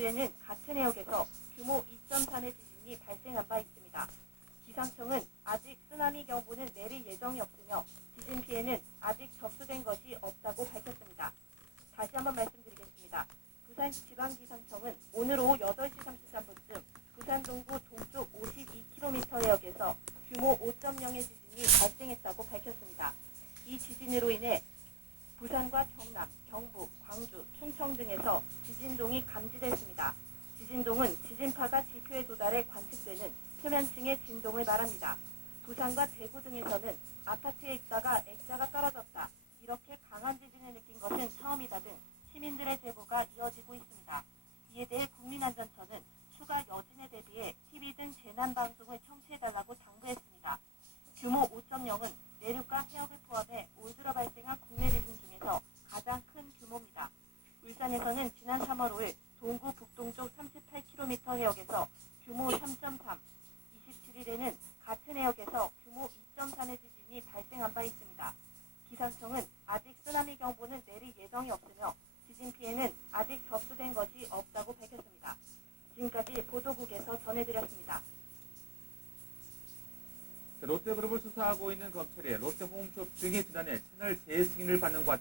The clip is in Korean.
27일에는 같은 해역에서 규모 2.3의 지진이 발생한 바 있습니다. 기상청은 아직 쓰나미 경보는 내릴 예정이 없으며 지진 피해는 아직 접수된 것이 없다고 밝혔습니다. 다시 한번 말씀드리겠습니다. 부산지방기상청은 오늘 오후 8시 33분쯤 부산 동부 동쪽 52km 해역에서 규모 5.0의 지진이 발생했다고 밝혔습니다. 이 지진으로 인해 부산과 경남, 경북, 광주, 충청 등에서 지진동이 감지됐습니다. 지진동은 지진파가 지표에 도달해 관측되는 표면층의 진동을 말합니다. 부산과 대구 등에서는 아파트에 있다가 액자가 떨어졌다. 이렇게 강한 지진을 느낀 것은 처음이다 등 시민들의 제보가 이어지고 있습니다. 이에 대해 국민안전처는 추가 여진에 대비해 TV 등 재난방송을 청취해달라고 당부했습니다. 규모 5.0은 내륙과 해역을 포함해 올 들어 발생한 국내 지진 중에서 가장 큰 규모입니다. 울산에서는 지난 3월 5일 동구 북동쪽 38km 해역에서 규모 3.3, 27일에는 같은 해역에서 규모 2.3의 지진이 발생한 바 있습니다. 기상청은 아직 쓰나미 경보는 내릴 예정이 없으며 지진 피해는 아직 접수된 것이 없다고 밝혔습니다. 지금까지 보도국에서 전해드렸습니다. 롯데그룹을 수사하고 있는 검찰이 롯데홈쇼핑 등의 지난해 채널 재승인을 받는 과정